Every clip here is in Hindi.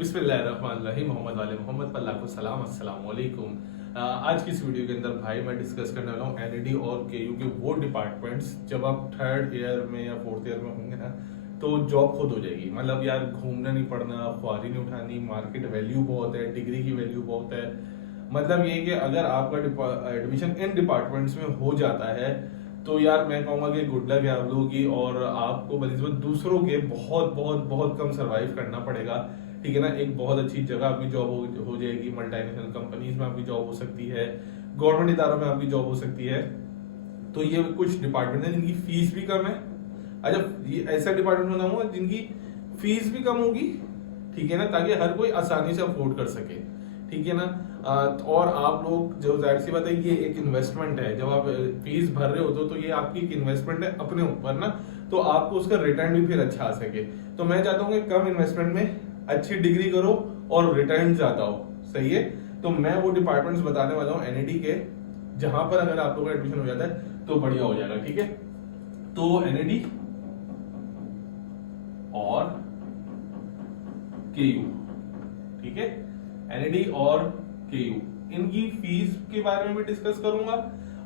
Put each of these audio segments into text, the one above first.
बिस्मिल्लाहिर्रहमानिर्रहीम। मोहम्मद वाले मोहम्मद पर लाखों सलाम। अस्सलाम वालेकुम। आज की इस वीडियो के अंदर भाई मैं डिस्कस करने वाला हूँ एनईडी और केयू के वो डिपार्टमेंट्स जब आप थर्ड ईयर में या फोर्थ ईयर में होंगे ना तो जॉब खुद हो जाएगी। मतलब यार घूमना नहीं पड़ना, ख्वारी नहीं उठानी, मार्केट वैल्यू बहुत है, डिग्री की वैल्यू बहुत है। मतलब ये कि अगर आपका एडमिशन इन डिपार्टमेंट्स में हो जाता है तो यार मैं कहूँगा कि गुड लक है आप लोगों की, और आपको बनिस्बत दूसरों के बहुत बहुत बहुत कम सरवाइव करना पड़ेगा। ठीक है ना। एक बहुत अच्छी जगह आपकी जॉब हो जाएगी, मल्टीनेशनल कंपनीज में आपकी जॉब हो सकती है, गवर्नमेंट इदारों में आपकी जॉब हो सकती है। तो ये कुछ डिपार्टमेंट है जिनकी फीस भी कम है। अच्छा, ये ऐसा डिपार्टमेंट बनाऊंगा जिनकी फीस भी कम होगी, ठीक है ना, ताकि हर कोई आसानी से अफोर्ड कर सके। ठीक है ना। और आप लोग जो जाहिर सी बात है ये एक इन्वेस्टमेंट है। जब आप फीस भर रहे होते हो तो ये आपकी एक इन्वेस्टमेंट है अपने ऊपर ना, तो आपको उसका रिटर्न भी फिर अच्छा आ सके। तो मैं चाहता हूँ कि कम इन्वेस्टमेंट में अच्छी डिग्री करो और रिटर्न ज्यादा हो। सही है। तो मैं वो डिपार्टमेंट्स बताने वाला हूँ एनईडी के, जहां पर अगर आप लोगों का एडमिशन हो जाता है तो बढ़िया हो जाएगा। ठीक है। तो एनईडी और केयू, ठीक है, एनईडी और केयू, इनकी फीस के बारे में भी डिस्कस करूंगा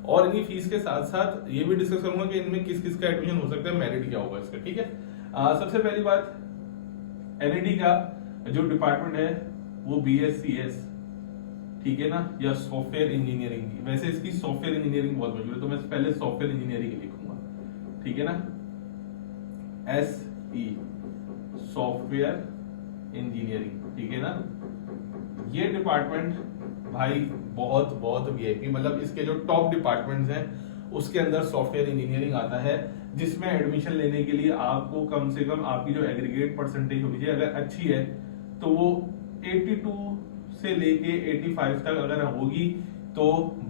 और इनकी फीस के साथ साथ ये भी डिस्कस करूंगा कि इनमें किस किस का एडमिशन हो सकता है, मेरिट क्या होगा इसका। ठीक है। सबसे पहली बात, एनईडी का जो डिपार्टमेंट है वो बीएससीएस, ठीक है ना, या सॉफ्टवेयर इंजीनियरिंग की। वैसे इसकी सॉफ्टवेयर इंजीनियरिंग बहुत मशहूर है तो मैं पहले सॉफ्टवेयर इंजीनियरिंग लिखूंगा। ठीक है ना, SE सॉफ्टवेयर इंजीनियरिंग। ठीक है ना। ये डिपार्टमेंट भाई बहुत बहुत वीआईपी, मतलब इसके जो टॉप डिपार्टमेंट्स हैं उसके अंदर सॉफ्टवेयर इंजीनियरिंग आता है, जिसमें एडमिशन लेने के लिए आपको कम से कम आपकी जो एग्रीगेट परसेंटेज होनी चाहिए अगर अच्छी है तो वो 82 से लेके 85 तक अगर होगी तो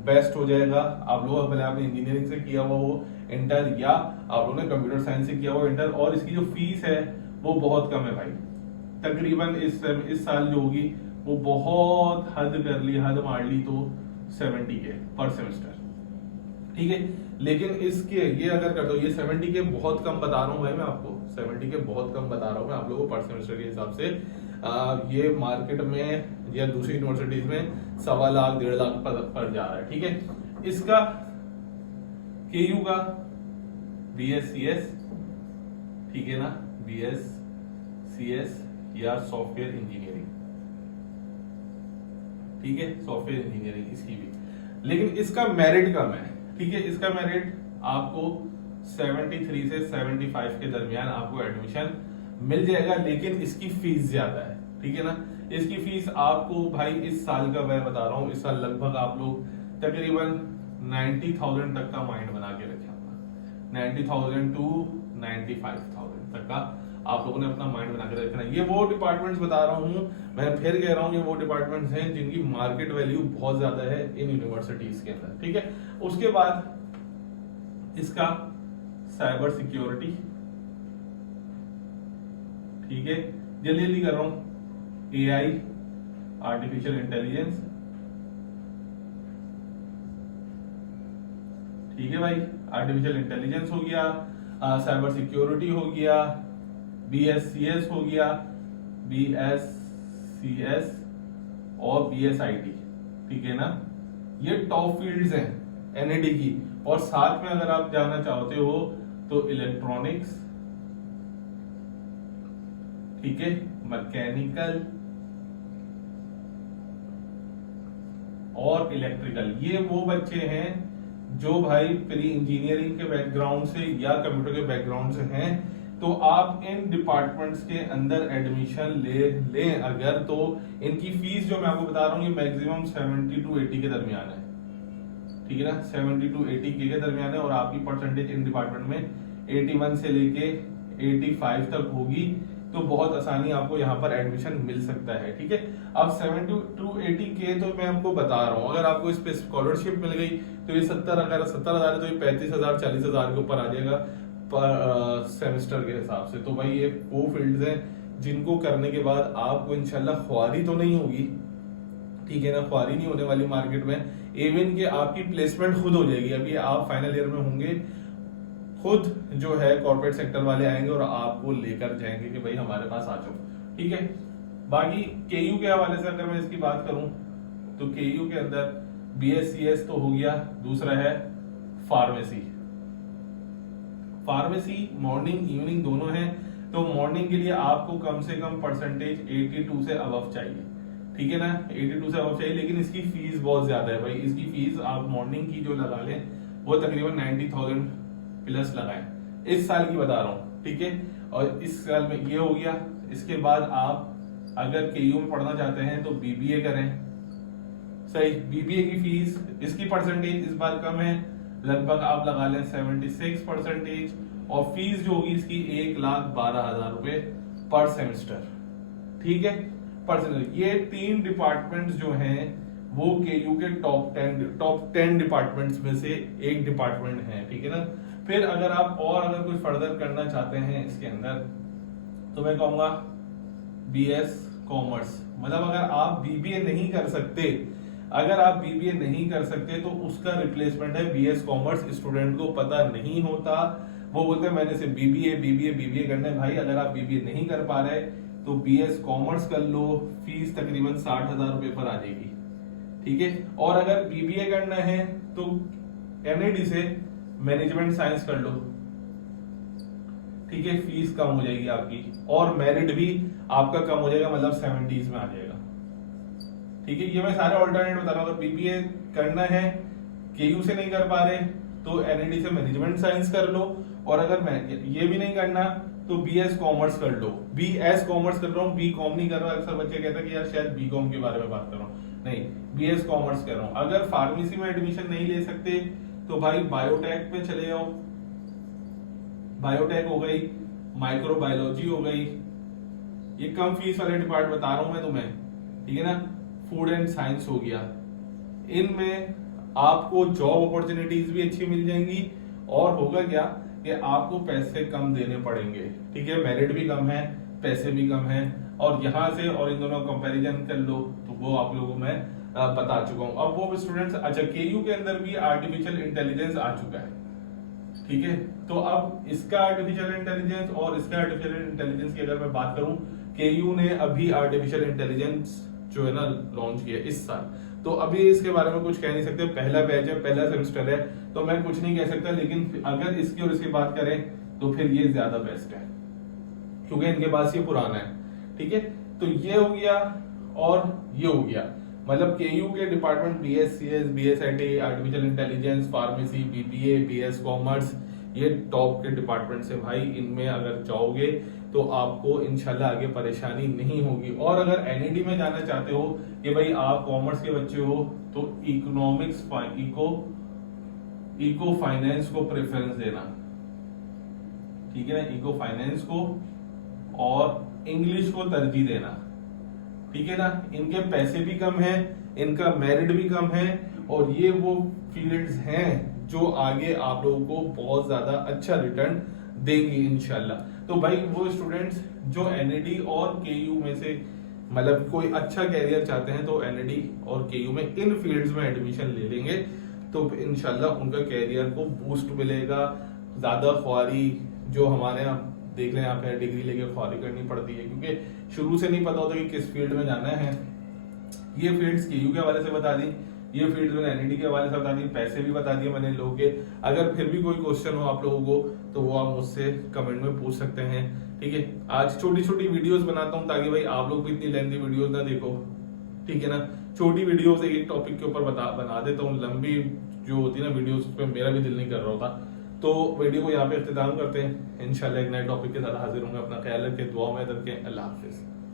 बेस्ट हो जाएगा। आप लोग भले आपने इंजीनियरिंग से किया हुआ हो इंटर, या आप लोगों ने कंप्यूटर साइंस से किया हुआ इंटर, और इसकी जो फीस है वो बहुत कम है भाई। तकरीबन इस साल जो होगी वो बहुत हद कर ली, हद मार ली तो 70K पर सेमेस्टर। ठीक है। लेकिन इसके ये अगर कर दो, ये 70K बहुत कम बता रहा हूँ भाई मैं आपको, 70K बहुत कम बता रहा हूँ मैं आप लोगों को पर सेमेस्टर के हिसाब से। ये मार्केट में या दूसरी यूनिवर्सिटीज में 1.25 लाख 1.5 लाख पर जा रहा है। ठीक है। इसका केयू का बीएससीएस, ठीक है ना, बीएससीएस या सॉफ्टवेयर इंजीनियरिंग, ठीक है, सॉफ्टवेयर इंजीनियरिंग इसकी भी, लेकिन इसका मेरिट कम है। ठीक है। इसका मेरिट आपको 73 से 75 के दरमियान आपको एडमिशन मिल जाएगा, लेकिन इसकी फीस ज्यादा है। ठीक है ना। इसकी फीस आपको भाई इस साल का मैं बता रहा हूँ, इस साल लगभग आप लोग तकरीबन 90,000 तक का माइंड बना के रखे अपना, 90,000 टू 95,000 तक का आप लोगों ने अपना माइंड बना के रखना। ये वो डिपार्टमेंट्स बता रहा हूँ, मैं फिर कह रहा हूँ, ये वो डिपार्टमेंट्स हैं जिनकी मार्केट वैल्यू बहुत ज्यादा है इन यूनिवर्सिटीज के अंदर। ठीक है। उसके बाद इसका साइबर सिक्योरिटी, ठीक है, जल्दी जल्दी कर रहा हूं, AI आर्टिफिशियल इंटेलिजेंस, ठीक है भाई, आर्टिफिशियल इंटेलिजेंस हो गया, साइबर सिक्योरिटी हो गया, BSCS हो गया, BSCS और BSIT। ठीक है ना। ये टॉप फील्ड्स हैं एनईडी की। और साथ में अगर आप जाना चाहते हो तो इलेक्ट्रॉनिक्स, ठीक है, मैकेनिकल और इलेक्ट्रिकल, ये वो बच्चे हैं जो भाई प्री इंजीनियरिंग के बैकग्राउंड से या कंप्यूटर के बैकग्राउंड से हैं। तो आप इन डिपार्टमेंट्स के अंदर एडमिशन ले अगर, तो इनकी फीस जो मैं आपको बता रहा हूँ ये मैक्सिमम 70 टू 80 के दरमियान है। ठीक है ना, 70 टू 80K के दरमियान है, और आपकी परसेंटेज इन डिपार्टमेंट में 81 से लेके 85 तक होगी तो बहुत आसानी आपको यहाँ पर एडमिशन मिल सकता है। ठीक है। अब 70 टू 80K तो मैं आपको बता रहा हूँ, अगर आपको इस पे स्कॉलरशिप मिल गई तो ये 70,000 है तो ये 35,000 40,000 के ऊपर आ जाएगा पर सेमेस्टर के हिसाब से। तो भाई ये वो फील्ड्स हैं जिनको करने के बाद आपको इंशाल्लाह ख्वारी तो नहीं होगी। ठीक है ना, ख्वारी नहीं होने वाली मार्केट में, इवन कि आपकी प्लेसमेंट खुद हो जाएगी। अभी आप फाइनल ईयर में होंगे, खुद जो है कॉर्पोरेट सेक्टर वाले आएंगे और आपको लेकर जाएंगे कि भाई हमारे पास आ जाओ। ठीक है। बाकी केयू के हवाले से अगर मैं इसकी बात करूं तो केयू के अंदर BScs तो हो गया, दूसरा है फार्मेसी। फार्मेसी मॉर्निंग इवनिंग दोनों है, तो मॉर्निंग के लिए आपको कम से कम परसेंटेज 82 से अबव चाहिए, ठीक है ना, 82 से अबव चाहिए। लेकिन इसकी फीस बहुत ज्यादा है भाई, इसकी फीस आप मॉर्निंग की जो लगा लें वो तकरीबन 90,000 प्लस लगाएं, इस साल की बता रहा हूँ, ठीक है। और इस साल में ये हो गया। इसके बाद आप अगर केयू में पढ़ना चाहते हैं तो BBA करें, सही। BBA की फीस, इसकी परसेंटेज इस बार कम है, लगभग आप लगा लें 76%, और फीस जो होगी इसकी 1,12,000 रुपए पर सेमेस्टर, ठीक है, पर सेमेस्टर। ये 3 डिपार्टमेंट्स जो हैं वो केयू के टॉप 10 डिपार्टमेंट्स में से एक डिपार्टमेंट है, ठीक है ना। फिर अगर आप और अगर कुछ फर्दर करना चाहते हैं इसके अंदर तो मैं कहूंगा BS कॉमर्स, मतलब अगर आप BBA नहीं कर सकते, अगर आप BBA नहीं कर सकते तो उसका रिप्लेसमेंट है BS कॉमर्स। स्टूडेंट को पता नहीं होता, वो बोलते हैं मैंने सिर्फ BBA करना है। भाई अगर आप BBA नहीं कर पा रहे तो BS कॉमर्स कर लो, फीस तकरीबन 60,000 रुपए पर आ जाएगी, ठीक है। और अगर BBA करना है तो NAD से मैनेजमेंट साइंस कर लो, ठीक है, फीस कम हो जाएगी आपकी और मेरिट भी आपका कम हो जाएगा, मतलब 70s में आ जाएगा, ठीक है। ये मैं सारे ऑल्टरनेट बता रहा हूँ। अगर BBA करना है, केयू से नहीं कर पा रहे तो NAD से मैनेजमेंट साइंस कर लो, और अगर मैं ये भी नहीं करना तो BS कॉमर्स कर लो। BS कॉमर्स कर रहा हूँ, B.Com नहीं कर रहा। अक्सर बच्चे कहते हैं कि यार शायद B.Com के बारे में बात कर रहा हूँ, नहीं, BS कॉमर्स कर रहा हूँ। अगर फार्मेसी में एडमिशन नहीं ले सकते तो भाई बायोटेक पे चले जाओ, बायोटेक हो गई, माइक्रोबायोलॉजी हो गई, ये कम फीस वाले डिपार्ट बता रहा हूं मैं तुम्हें, ठीक है ना। फूड एंड साइंस हो गया, इनमें आपको जॉब अपॉर्चुनिटीज भी अच्छी मिल जाएंगी, और होगा क्या कि आपको पैसे कम देने पड़ेंगे, ठीक है, मेरिट भी कम है, पैसे भी कम है। और यहां से और इन दोनों कंपैरिजन कर लो तो वो आप लोगों को मैं बता चुका हूं। अब वो स्टूडेंट्स, अच्छा केयू के अंदर भी आर्टिफिशियल इंटेलिजेंस आ चुका है, ठीक है। तो अब इसका आर्टिफिशियल इंटेलिजेंस और इसका आर्टिफिशियल इंटेलिजेंस की अगर मैं बात करूं, केयू ने अभी आर्टिफिशियल इंटेलिजेंस जो है ना लॉन्च किया इस साल, तो अभी इसके बारे में कुछ कह नहीं सकते, पहला बैच है, पहला सेमेस्टर है, तो मैं कुछ नहीं कह सकता। लेकिन अगर इसकी और इसकी बात करें तो फिर ये ज्यादा बेस्ट है, क्योंकि इनके पास ये पुराना है, ठीक है। तो ये हो गया और ये हो गया, मतलब केयू के department BScs, BSIT, artificial intelligence, pharmacy, BBA, BS commerce, ये टॉप के डिपार्टमेंट से भाई। इनमें अगर जाओगे तो आपको इंशाल्लाह आगे परेशानी नहीं होगी। और अगर NAD में जाना चाहते हो कि भाई आप कॉमर्स के बच्चे हो तो इकोनॉमिक्स, इको फाइनेंस को प्रेफरेंस देना, ठीक है ना, इको फाइनेंस को और इंग्लिश को तरजीह देना, ठीक है ना। इनके पैसे भी कम है, इनका मेरिट भी कम है, और ये वो फील्ड्स हैं जो आगे आप लोगों को बहुत ज्यादा अच्छा रिटर्न देंगी इंशाल्लाह। तो भाई वो स्टूडेंट्स जो NAD और KU में से मतलब कोई अच्छा कैरियर चाहते हैं तो NAD और KU में इन फील्ड्स में एडमिशन ले लेंगे तो इंशाल्लाह उनका कैरियर को बूस्ट मिलेगा। ज्यादा ख्वारी जो हमारे यहाँ देख लें, यहाँ पे डिग्री लेके ख्वारी करनी पड़ती है, क्योंकि शुरू से नहीं पता होता कि किस फील्ड में जाना है। ये फील्ड्स KU के हवाले से बता दी, ये फील्ड मैंने NAD के हवाले से बता दी, पैसे भी बता दिए मैंने लोगों के। अगर फिर भी कोई क्वेश्चन हो आप लोगों को तो वो आप मुझसे कमेंट में पूछ सकते हैं, ठीक है। आज छोटी छोटी वीडियोस बनाता हूँ ताकि भाई आप लोग भी इतनी लेंथी वीडियोस ना देखो, ठीक है ना। छोटी वीडियोस एक टॉपिक के ऊपर बना देता हूँ, लंबी जो होती है ना वीडियोस उस पर मेरा भी दिल नहीं कर रहा होता। तो वीडियो को यहाँ पे इख्तिताम करते हैं, इंशाल्लाह एक नए टॉपिक के साथ हाजिर होंगे। अपना ख्याल रखें, दुआ में रखें, अल्लाह हाफिज।